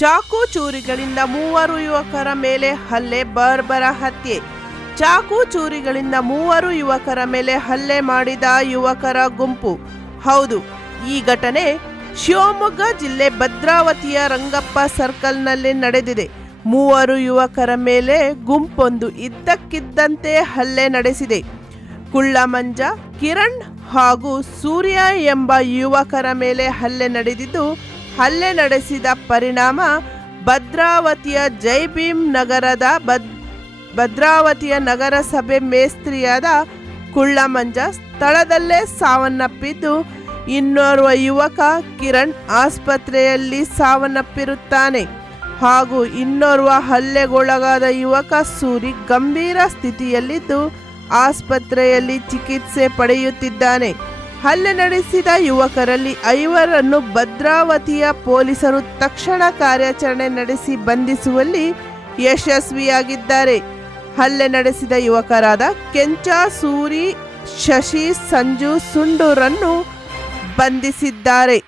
ಚಾಕು ಚೂರಿಗಳಿಂದ ಮೂವರು ಯುವಕರ ಮೇಲೆ ಹಲ್ಲೆ, ಬರ್ಬರ ಹತ್ಯೆ. ಚಾಕು ಚೂರಿಗಳಿಂದ ಮೂವರು ಯುವಕರ ಮೇಲೆ ಹಲ್ಲೆ ಮಾಡಿದ ಯುವಕರ ಗುಂಪು. ಹೌದು, ಈ ಘಟನೆ ಶಿವಮೊಗ್ಗ ಜಿಲ್ಲೆ ಭದ್ರಾವತಿಯ ರಂಗಪ್ಪ ಸರ್ಕಲ್ನಲ್ಲಿ ನಡೆದಿದೆ. ಮೂವರು ಯುವಕರ ಮೇಲೆ ಗುಂಪೊಂದು ಇದ್ದಕ್ಕಿದ್ದಂತೆ ಹಲ್ಲೆ ನಡೆಸಿದೆ. ಕುಳ್ಳಮಂಜ, ಕಿರಣ್ ಹಾಗೂ ಸೂರ್ಯ ಎಂಬ ಯುವಕರ ಮೇಲೆ ಹಲ್ಲೆ ನಡೆದಿದ್ದು ಹಲ್ಲೆ ನಡೆಸಿದ ಪರಿಣಾಮ ಭದ್ರಾವತಿಯ ಜೈಭೀಮ್ ನಗರದ ಬದ್ ಭದ್ರಾವತಿಯ ನಗರಸಭೆ ಮೇಸ್ತ್ರಿಯಾದ ಕುಳ್ಳಮಂಜ ಸ್ಥಳದಲ್ಲೇ ಸಾವನ್ನಪ್ಪಿದ್ದು, ಇನ್ನೋರ್ವ ಯುವಕ ಕಿರಣ್ ಆಸ್ಪತ್ರೆಯಲ್ಲಿ ಸಾವನ್ನಪ್ಪಿರುತ್ತಾನೆ. ಹಾಗೂ ಇನ್ನೋರ್ವ ಹಲ್ಲೆಗೊಳಗಾದ ಯುವಕ ಸೂರಿ ಗಂಭೀರ ಸ್ಥಿತಿಯಲ್ಲಿದ್ದು, ಆಸ್ಪತ್ರೆಯಲ್ಲಿ ಚಿಕಿತ್ಸೆ ಪಡೆಯುತ್ತಿದ್ದಾನೆ. ಹಲ್ಲೆ ನಡೆಸಿದ ಯುವಕರಲ್ಲಿ ಐವರನ್ನು ಭದ್ರಾವತಿಯ ಪೊಲೀಸರು ತಕ್ಷಣ ಕಾರ್ಯಾಚರಣೆ ನಡೆಸಿ ಬಂಧಿಸುವಲ್ಲಿ ಯಶಸ್ವಿಯಾಗಿದ್ದಾರೆ. ಹಲ್ಲೆ ನಡೆಸಿದ ಯುವಕರಾದ ಕೆಂಚ, ಸೂರಿ, ಶಶಿ, ಸಂಜು, ಸುಂಡೂರನ್ನು ಬಂಧಿಸಿದ್ದಾರೆ.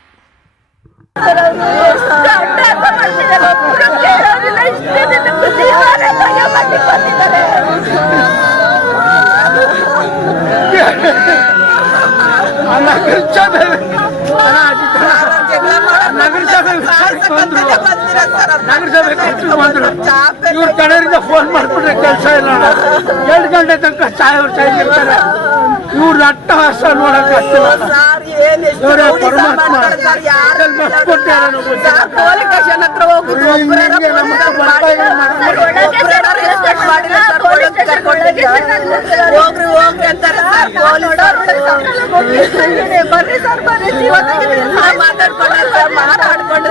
ಇವ್ರ ಕಡೆಯಿಂದ ಫೋನ್ ಮಾಡ್ಬಿಟ್ರೆ ಕೆಲಸ ಇಲ್ಲ ಎರಡು ಗಂಟೆ ತನಕ ಸಾಯೋ ಸಾಯಿರ್ತಾರೆ ಇವ್ರ ಅಟ್ಟ ಹಸ ನೋಡಕ್ ಹೋಗ್ರಿ ಹೋಗ್ರಿ ಅಂತಾರೆ ಸರ್. ಬರ್ರಿ ಸರ್ ಬರ್ರಿ. ಮಾತಾಡ್ಕೊಂಡು ಸರ್ ಮಾತಾಡ್ಕೊಂಡು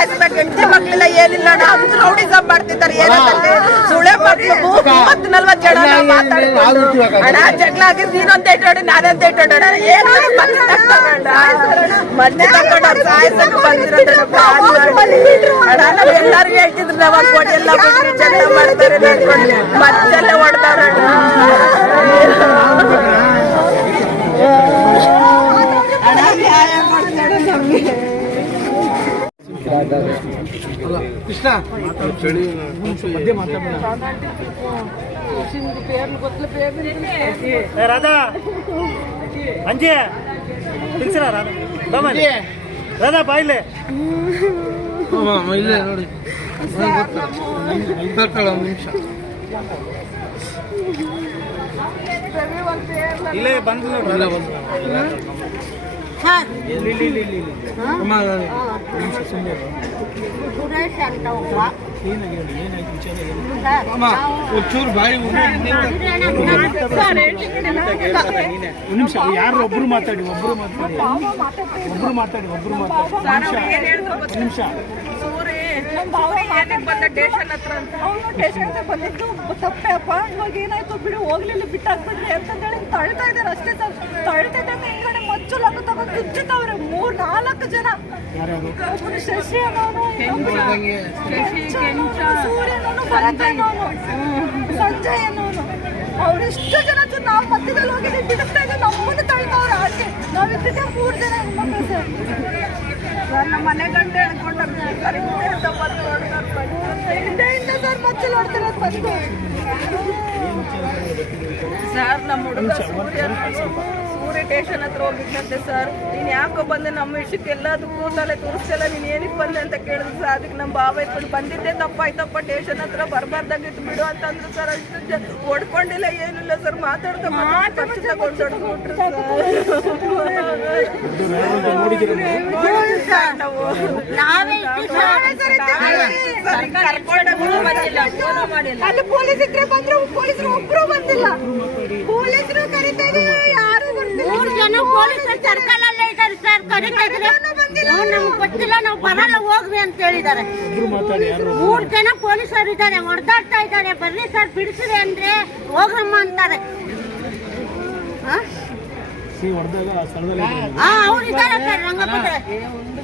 ಮಕ್ಕಳು. ಎಲ್ಲ ಜೊತೆಗೆ ಹೆಂಡತಿ ಮಕ್ಕಳೆಲ್ಲ ಏನಿಲ್ಲ ರೌಡಿಸಮ್ ಮಾಡ್ತಿದ್ದಾರೆ ಏನಂತಂದ್ರೆ ಸುಳೆ ಮಕ್ಳು ಮೂವತ್ ನಲ್ವತ್ ಜನ ಮಾತಾಡ್ಕೊಂಡು. ಅಣ್ಣ ಜಗಳ ಆಗಿದ್ ನೀನೊಂದ್ ಇಟ್ಟೋಡಿ ನಾನೊಂದ್ ಇಟ್ಟೋಣ ಏನು ಮನೆ ಮನೆ ತಗೊಂಡು ಸಾಯಿಸಕ್ ಬಂದಿರೋದು ಅಣ್ಣ ನಾವ್ ಎಲ್ಲಾರು ಹೇಳ್ತಿದ್ರು ನಾವ್ ಕೊಡಿ ಎಲ್ಲ ಬಿಟ್ರಿ ಜಗಳ ಮಾಡ್ತಾರೆ ಮತ್ತೆಲ್ಲ ಅಣ್ಣ. ನ್ಯಾಯ ನಮ್ಗೆ ಕೃಷ್ಣ ಮಧ್ಯೆ ಮಾತಾಡೋಣ ఏ రాధా అంజీ పిలిచిరా రాధా దమని రాధా బాయిలే ಇಲ್ಲೇ ನೋಡಿ ಬರ್ತಾಳೆ ಒಂದು ನಿಮಿಷ ಇಲ್ಲೇ ಬಂದ್ಲು ಅಮ್ಮ ಒಂಚೂರು ಬಾಯಿ ನಿಮಿಷ ಯಾರು ಒಬ್ರು ಮಾತಾಡಿ ಒಬ್ರು ಮಾತಾಡಿ ಒಬ್ರು ಮಾತಾಡಿ ಒಬ್ರು ಮಾತಾಡಿ ನಿಮಿಷ ಬಂದಿದ್ದು ತಪ್ಪೆಪ್ಪ ಇವಾಗ ಏನಾಯ್ತು ಬಿಡು ಹೋಗ್ಲಿಲ್ಲ ಅಂತ ಅಂತಂದೇಳಿ ತಳ್ತಾ ಇದ್ದಾರೆ ಅಷ್ಟೇ ಸರ್. ತಳ್ತಾ ಇದ್ದಂಗೆ ಮಚ್ಚು ಲಕ್ಕ ತಗೊಂಡು ಚುಚ್ಚುತ್ತವ್ರೆ ಮೂರ್ ನಾಲ್ಕು ಜನ. ಒಬ್ಬನು ಶಶಿ ಅನ್ನೋನು ಸೂರ್ಯ ಅನ್ನೋನು ಭರತ ಅನ್ನೋನು ಸಂಜಯ್ ಅನ್ನೋನು. ಅವ್ರೆಷ್ಟು ಜನ ನಾವು ಮಧ್ಯದಲ್ಲಿ ಹೋಗಿದ್ದೀವಿ ಬಿಡಿಸ್ತಾ ಇದ್ದೀವಿ ನಮ್ಮನ್ನು ತಳ್ತಾವ್ರೆ ಆಚೆ ನಾವಿದ್ದಿದ್ದೆ ಮೂರು ಜನ ಹೆಣ್ಮಕ್ಳು ಸರ್. ಸರ್ ನಮ್ಮ ಮನೆ ಗಂಡ ಹೇಳ್ಕೊಂಡು ಹಿಂದೆಯಿಂದ ಸರ್ ಮಚ್ಚಲ್ ಹೊಡ್ತಿರೋದು ಬಂದು ಸರ್ ನಮ್ಮ ಹುಡುಗ ಸೂರ್ಯ ಸೂರ್ಯ ಟೇಷನ್ ಹತ್ರ ಹೋಗಿದ್ದಂತೆ ಸರ್ ನೀನು ಯಾಕೋ ಬಂದೆ ನಮ್ಮ ವಿಷಯಕ್ಕೆ ಎಲ್ಲದಕ್ಕೂ ತಲೆ ತೋರಿಸಲ್ಲ ನೀನು ಏನಕ್ಕೆ ಬಂದೆ ಅಂತ ಕೇಳಿದ್ರು ಸರ್ ಅದಕ್ಕೆ ನಮ್ಮ ಬಾಬಾ ಇಟ್ಕೊಂಡು ಬಂದಿದ್ದೆ ತಪ್ಪಾಯ್ತಪ್ಪ ಟೇಷನ್ ಹತ್ರ ಬರ್ಬಾರ್ದಾಗಿತ್ತು ಬಿಡು ಅಂತಂದ್ರು ಸರ್ ಅಷ್ಟು ಹೊಡ್ಕೊಂಡಿಲ್ಲ ಏನಿಲ್ಲ ಸರ್ ಮಾತಾಡ್ಕೊಂಡು ಹೊಡ್ಕೊಂಡ್ಬಿಟ್ರು ಸರ್ ನಾವು ಅಲ್ಲಿ ಪೊಲೀಸ್ ಇದ್ರೆ ಬಂದ್ರು ಪೊಲೀಸರು ಒಬ್ರು ಬಂದಿಲ್ಲ ಪೊಲೀಸರು ಕರೀತಾ ಜನ ಪೊಲೀಸರು ಸರ್ಕಲ್ ಅಲ್ಲೇ ಇದ್ದಾರೆ ಸರ್. ಕರೀತಾ ಇದ್ರೆ ನಮ್ಗೆ ಗೊತ್ತಿಲ್ಲ ನಾವು ಬರಲ್ಲ ಹೋಗ್ರಿ ಅಂತ ಹೇಳಿದ್ದಾರೆ. ಮೂರ್ ಜನ ಪೊಲೀಸರು ಇದ್ದಾರೆ ಹೊಡೆದಾಡ್ತಾ ಇದ್ದಾರೆ. ಬರ್ರಿ ಸರ್ ಬಿಡಿಸ್ರಿ ಅಂದ್ರೆ ಹೋಗ್ರಮ್ಮ ಅಂತಾರೆ.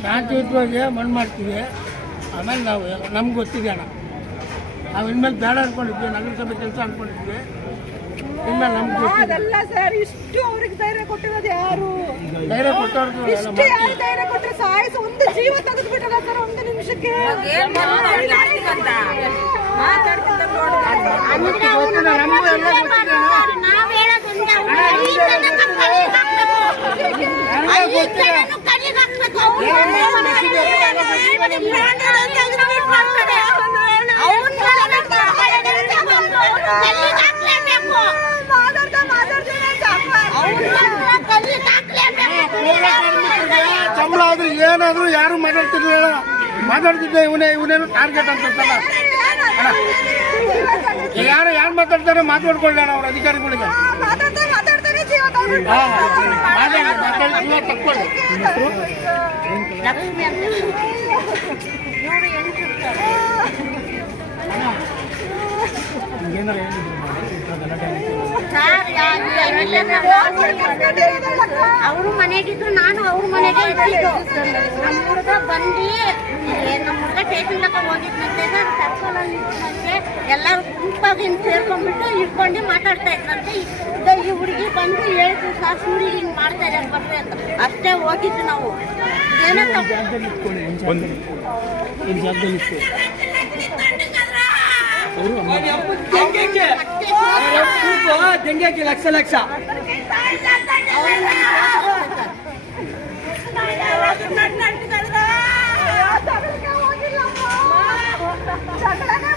ಶಾಂತಿಯುತವಾಗಿ ಮಣ್ಣು ಮಾಡ್ತೀವಿ. ಆಮೇಲೆ ನಾವು ನಮ್ಗೆ ಗೊತ್ತಿದೆ ಅಣ್ಣ. ನಾವು ಇನ್ಮೇಲೆ ಬೇಡ ಅನ್ಕೊಂಡಿದ್ವಿ ನಗರಸಭೆ ಕೆಲಸ ಅನ್ಕೊಂಡಿದ್ವಿ. ಅದಲ್ಲ ಸರ್ ಇಷ್ಟು ಅವ್ರಿಗೆ ಧೈರ್ಯ ಕೊಟ್ಟಿರೋದು ಯಾರು? ಇಷ್ಟು ಯಾರು ಧೈರ್ಯ ಕೊಟ್ಟರೆ ಸಾಯಿಸಿ ಒಂದು ಜೀವ ತೆಗೆದ್ಬಿಟ್ಟಲ್ಲ ಸರ್ ಒಂದು ನಿಮಿಷಕ್ಕೆ. ಅವ್ನ್ ಸಂಬಳ ಆದ್ರೂ ಏನಾದ್ರೂ ಯಾರು ಮಾತಾಡ್ತಿರ್ಲಿಲ್ಲ ಮಾತಾಡ್ತಿದ್ದೆ ಇವನೇ ಇವನೇನು ಟಾರ್ಗೆಟ್ ಅಂತ ಯಾರು ಯಾರು ಮಾತಾಡ್ತಾರೆ ಮಾತಾಡ್ಕೊಳ್ಳ ಅವ್ರ ಅಧಿಕಾರಿಗಳಿಗೆ. ಮಾತಾಡ್ತಾ ಮಾತಾಡ್ತಾನೆ ಜೀವ ತೆಗ್ದ್ಬಿಟ್ಟು ಹಾ, ಮಾತಾಡಿ ಮಾತಾಡಿ ಜೀವ ತಕ್ಕೊಳ್ಳಿ ಲಕ್ಷ್ಮಿ ಅಂತ ಇವ್ರು ಹೆಣ್ಸಿರ್ತಾರೆ. ಸರ್, ಯಾ- ಎಲ್ಲೆಲ್ಲ ಅವರು ಮನೆಗಿದ್ದು ನಾನು ಅವ್ರ ಮನೆಗೆ ಇದ್ದಿದ್ದು. ನಮ್ಮ ಹುಡುಗ ಬಂದು ನಮ್ಮ ಹುಡುಗ ಸ್ಟೇಷನ್ ತಕ ಹೋಗಿದ್ನಂತೆ ನಾನು ಸರ್ಕಲಲ್ಲಿ ಇದ್ದಂತೆ ಎಲ್ಲರೂ ಗುಂಪಾಗಿ ಹಿಂಗ್ ಸೇರ್ಕೊಂಡ್ಬಿಟ್ಟು ಇಟ್ಕೊಂಡು ಮಾತಾಡ್ತಾ ಇದ್ರಂತೆ ಈಗ ಈ ಹುಡುಗಿ ಬಂದು ಹೇಳಿದ್ರು ಸರ್ ಸೂರಿ ಹಿಂಗ್ ಮಾಡ್ತಾ ಇದ್ದಾರೆ ಬರ್ರಿ ಅಂತ. ಅಷ್ಟೇ ಹೋಗಿದ್ದು ನಾವು. ಏನೋ ತಪ್ಪು ಲಕ್ಷ ಲಕ್ಷ ಜಗಳನೇ ಮಾಡಿಲ್ಲ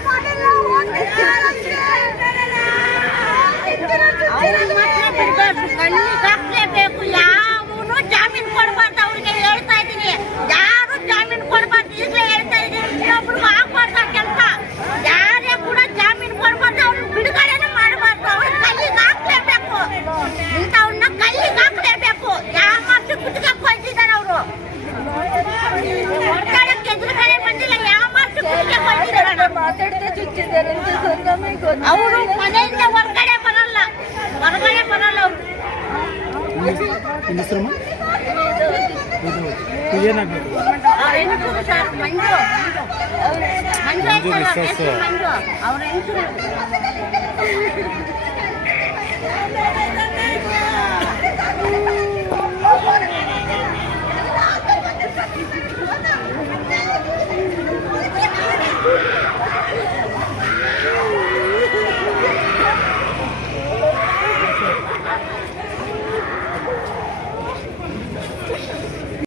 ಅವ್ರ ಹೆಂಗಸರು ಸರ್ ಮಂಜು ಮಂಜು. ಅವ್ರ